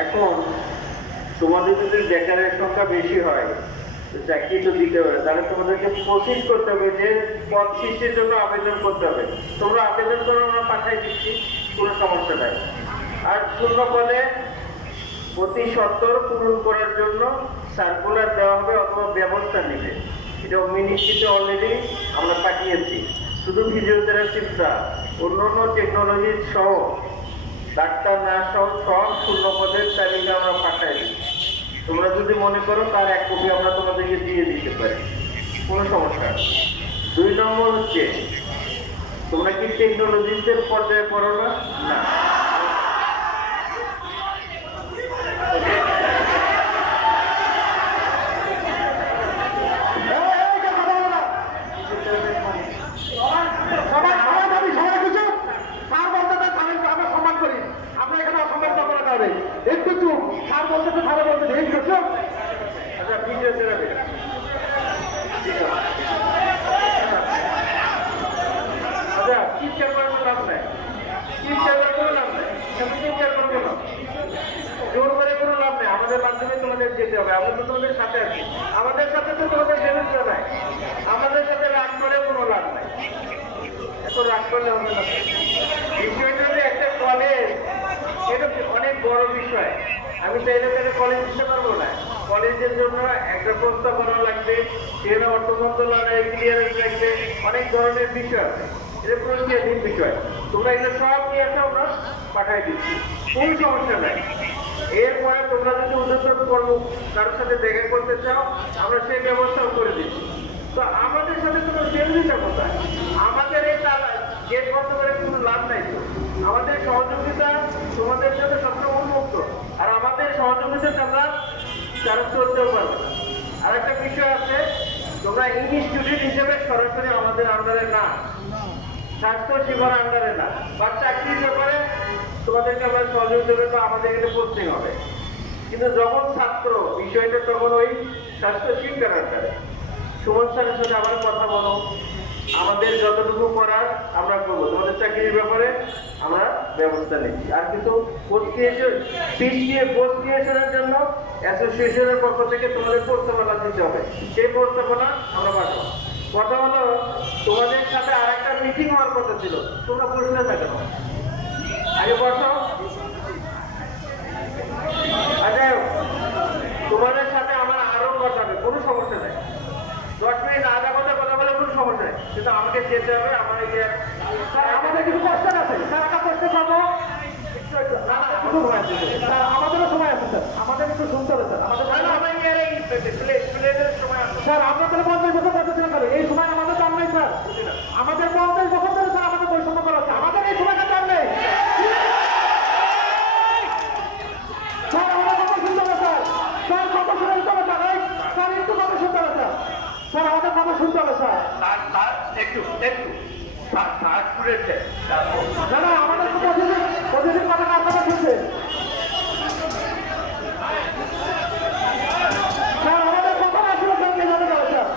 এখন তোমাদের যদি বেকারের সংখ্যা বেশি হয়, চাকরি তো দিতে হবে, তাহলে তোমাদেরকে কোশিশ করতে হবে যে পদ সৃষ্টির জন্য আবেদন করতে হবে। তোমরা আবেদন করো, আমরা পাঠাই দিচ্ছি, কোনো সমস্যা নাই। আর শূন্য পদে অতি সত্তর পূরণ করার জন্য সার্কুলার দেওয়া হবে অথবা ব্যবস্থা নেবে। এটা মিনিস্ট্রিতে অলরেডি আমরা পাঠিয়েছি। শুধু ফিজিওথেরাপিস্ট না, অন্যান্য টেকনোলজি সহ ডাক্তার নার্স সহ সব শূন্য পদের তালিকা আমরা পাঠাই দিই। তোমরা যদি মনে করো তার এক কপি আমরা তোমাদেরকে দিয়ে দিতে পারি, কোনো সমস্যা নেই। 2 নম্বর হচ্ছে, তোমরা কি টেকনোলজিস্টের পর্যায়ে পড়ো না? না। একটু চুপ, স্যার বলতে তো ভালো বলতে এই চুপ। আচ্ছা, ফিজিওথেরাপি আচ্ছা, চিৎকার করার কোনো লাভ নাই, চিৎকার করে কোনো লাভ নাই, চিৎকার করতে না, জোর করে কোনো লাভ নেই। আমাদের মাধ্যমে তোমাদের যেতে হবে, আমরা তো তোমাদের সাথে আছি। আমাদের সাথে তো তোমাদের বেরোতে নাই, আমাদের সাথে রাগ করে কোনো লাভ নাই, এত রাগ করলে হবে না। বিষয়টা হলে একটা কলেজ, এটা অনেক বড় বিষয়। আমি চাইলে তাহলে কলেজ দিতে পারবো না। কলেজের জন্য একটা প্রস্তাবনা লাগবে, সেখানে অর্থ মন্ত্রণালয়ের ক্লিয়ারেন্স লাগবে, অনেক ধরনের বিষয় আছে। এটা প্রক্রিয়াধীন বিষয়। তোমরা এগুলো সব নিয়ে আসো, আমরা পাঠাই দিচ্ছি, কোনো সমস্যা নাই। এরপরে তোমরা যদি উদ্যোগ কর্ম কারোর সাথে দেখা করতে চাও, আমরা সেই ব্যবস্থাও করে দিচ্ছি। তো আমাদের সাথে তোমার জরুরিটা কোথায়? আমাদের এই গেট বন্ধ করে কোনো লাভ নাই। তো আমাদের সহযোগিতা তোমাদের জন্য সবসময় উন্মুক্ত, আর আমাদের সহযোগিতা আমরা কারো চলতেও পারবো না। আর একটা বিষয় আছে, তোমরা ইনস্টিটিউট হিসেবে সরাসরি আমাদের আন্ডারে না, স্বাস্থ্য সেবার আন্ডারে না, বা চাকরির ব্যাপারে তোমাদেরকে আমরা সহযোগিতা দেবো, আমাদের এখানে পোস্টিং হবে। কিন্তু যখন ছাত্র বিষয়টা, তখন ওই স্বাস্থ্য শিক্ষার আন্ডারে। সুমন স্যারের সাথে আবার কথা বলো, আমাদের যতটুকু করার আমরা করবো। তোমাদের চাকরির ব্যাপারে আমরা ব্যবস্থা নিচ্ছি। আর কিছু পোস্টিয়েশনের জন্য অ্যাসোসিয়েশনের পক্ষ থেকে তোমাদের প্রস্তাবনা দিতে হবে, সেই প্রস্তাবনা আমরা পাঠাবো। কথা হলো, তোমাদের সাথে আর একটা মিটিং হওয়ার কথা ছিল, তোমরা বসলে না কেন? আগে বসো। আচ্ছা, তোমাদের সাথে আমার আরো কথা হবে, কোনো সমস্যা নেই। 10 মিনিট আধা ঘন্টা কথা বলে কোনো সমস্যা নেই, কিন্তু আমাকে যেতে হবে। আমার স্যার আমাদের কিছু কোশ্চেন আছে, স্যার একটা কোশ্চেন পাবো। আমাদেরও সময় আছে স্যার, আমাদের একটু শুনতে হবে স্যার। আমাদের স্যার আমরা তাহলে 50 বছর বলতেছিলাম, এই সময় আমাদের দাম নেই স্যার। আমাদের 50 বছর ধরে স্যার আমাদের বৈষম্য করা হচ্ছে, আমাদের এই সময়টা দাম নেই স্যার। আমাদের কথা শুনতে হবে স্যার, স্যার কথা শুনতে হবে স্যার, স্যার একটু কথা শুনতে হবে স্যার, স্যার আমাদের কথা শুনতে হবে স্যার। একটু না না, আমাদের তো প্রতিদিন কথা কার কথা শুনছে স্যার, আমাদের কথা না শুনে স্যার কে যাবে স্যার।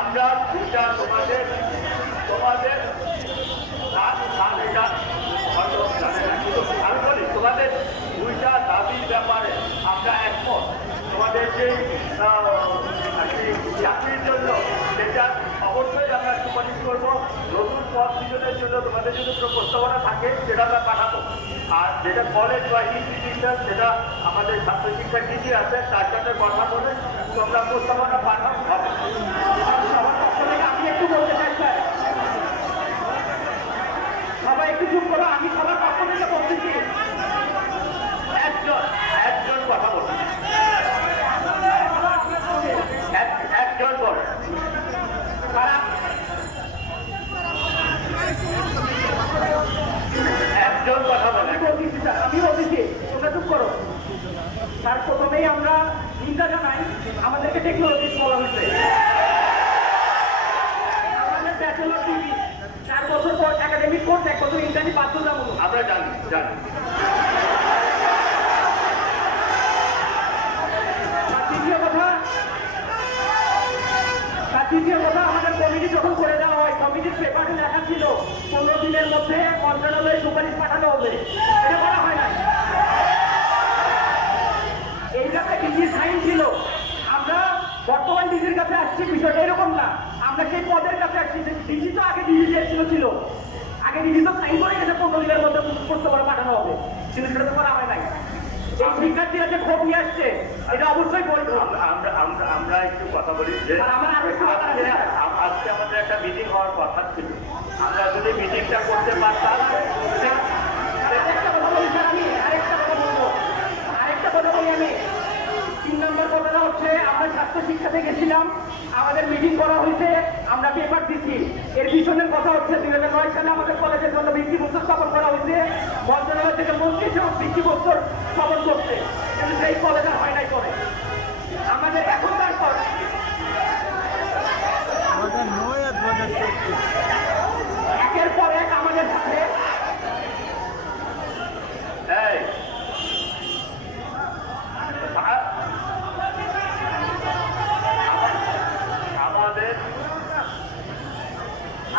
আমরা দুটা তোমাদের আমি বলি, তোমাদের দুইটা দাবির ব্যাপারে আমরা একমত। তোমাদের যে চাকরির জন্য সেটা অবশ্যই আমরা সুপারিশ করবো। নতুন পদ সৃজনের জন্য তোমাদের যদি কোনো প্রস্তাবনা থাকে সেটা আমরা পাঠাবো। আর যেটা কলেজ বা ইনস্টিটিউশন, সেটা আমাদের ছাত্র শিক্ষা নীতি আছে, তার সাথে কথা বলে তোমরা প্রস্তাবনা পাঠাবো। আমি একটু বলতে চাই স্যার, সবাই একটু চুপ করো, আমি সবার পক্ষ থেকে বলতেছি। একজন কথা বলুন, একজন বল। তার প্রথমেই আমরা চিন্তা জানাই আমাদেরকে টেকনোলজিস্ট বলা হয়েছে। আমাদের ব্যাচেলর ডিগ্রি 4 বছর পর একাডেমিক কোর্স, 1 বছর ইন্টার্নি বাধ্যতামূলক। আমরা জানি জানি। দ্বিতীয় কথা, আমাদের কমিটি যখন করে দেওয়া হয়, কমিটির পেপারে লেখা ছিল 15 দিনের মধ্যে মন্ত্রণালয়ে সুপারিশ পাঠানো হবে। এটা করা হয় নাই। এই জায়গায় ডিজির সাইন ছিল। আমরা বর্তমান ডিজির কাছে আসছি, বিষয়টা এরকম না। আমরা সেই পদের কাছে আসছি। ডিজি তো আগে ডিজি ছিল, আগে ডিজি তো সাইন করে গেছে 15 দিনের মধ্যে প্রস্তাবনা পাঠানো হবে, কিন্তু সেটা তো করা হয় নাই। এই শিক্ষার্থীরা যে ক্ষোভ নিয়ে আসছে, এটা অবশ্যই বৈধ। আমরা একটু কথা বলি যে আর আমার আরো একটু কথা আছে। আজকে আমাদের একটা মিটিং হওয়ার কথা ছিল। আমরা যদি মিটিংটা করতে পারতাম। আরেকটা কথা বলি স্যার, আমি আরেকটা কথা বলবো। আরেকটা কথা বলি আমি। 3 নম্বর কথাটা হচ্ছে, আমরা ছাত্র শিক্ষাতে গেছিলাম, আমাদের মিটিং করা হয়েছে, আমরা পেপার দিচ্ছি। এর পিছনের কথা হচ্ছে 2009 সালে আমাদের কলেজের জন্য ভিত্তিপ্রস্তর স্থাপন করা হয়েছে। মন্ত্রণালয় থেকে মন্ত্রী সহ ভিত্তিপ্রস্তর স্থাপন করছে, কিন্তু সেই কলেজ আর হয় নাই করে। আমাদের এখন তারপর একের পর এক আমাদের সাথে এই, আমাদের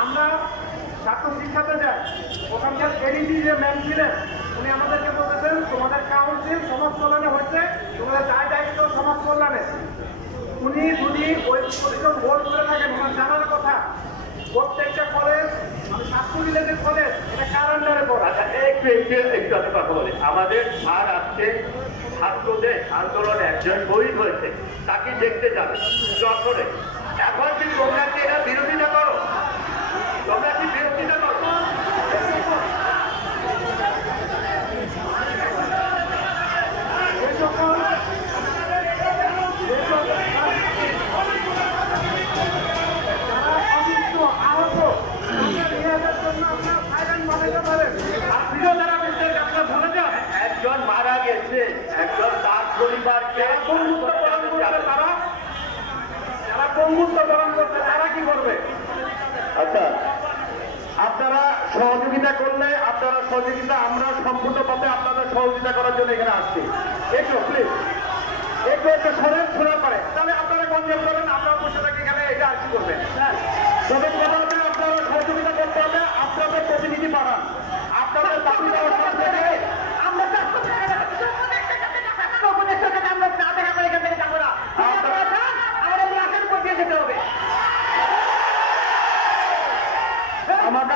আমরা ছাত্র শিক্ষাতে যাই, ওখানকার এডিজি যে ম্যাম ছিলেন, উনি আমাদেরকে বলেছেন তোমাদের কাউন্সিল সমাজ কল্যাণে হচ্ছে, তোমাদের দায় দায়িত্ব সমাজ কল্যাণে। উনি যদি ওই পরিশ্রম হোল্ড করে থাকেন, ওনার জানার কথা প্রত্যেকটা কলেজ, আমি ছাত্র রিলেটেড কলেজ, এটা কার আন্ডারে পড়ে। আচ্ছা, একটু আমি কথা বলি। আমাদের স্যার আজকে ছাত্রদের আন্দোলনে একজন শহীদ হয়েছে, তাকে দেখতে যাবে যশোরে। এখন কি তোমরা কি এটা বিরোধিতা করো? তোমরা কি বিরোধিতা করো? একজন মারা গেছে, একজন তার পরিবারকে যারা বন্ধুত্ব বরণ করছে তারা কি করবে? আচ্ছা, আপনারা সহযোগিতা করলে, আমরা সম্পূর্ণভাবে আপনাদের সহযোগিতা করার জন্য এখানে আসছি। একটু প্লিজ একটু শোনার পরে তাহলে আপনারা কনজেক্ট করেন, আমরা বসে থাকি এখানে, এটা আর কি করবেন। তবে কথা হচ্ছে আপনারা সহযোগিতা করতে হবে, আপনাদের প্রতিনিধি পাঠান, আপনাদের দাবি দেওয়ার সাথে আমরা না দেখা করে এখান থেকে যাবো না। আমাদের ক্লাসের উপর দিয়ে যেতে হবে। আমাদের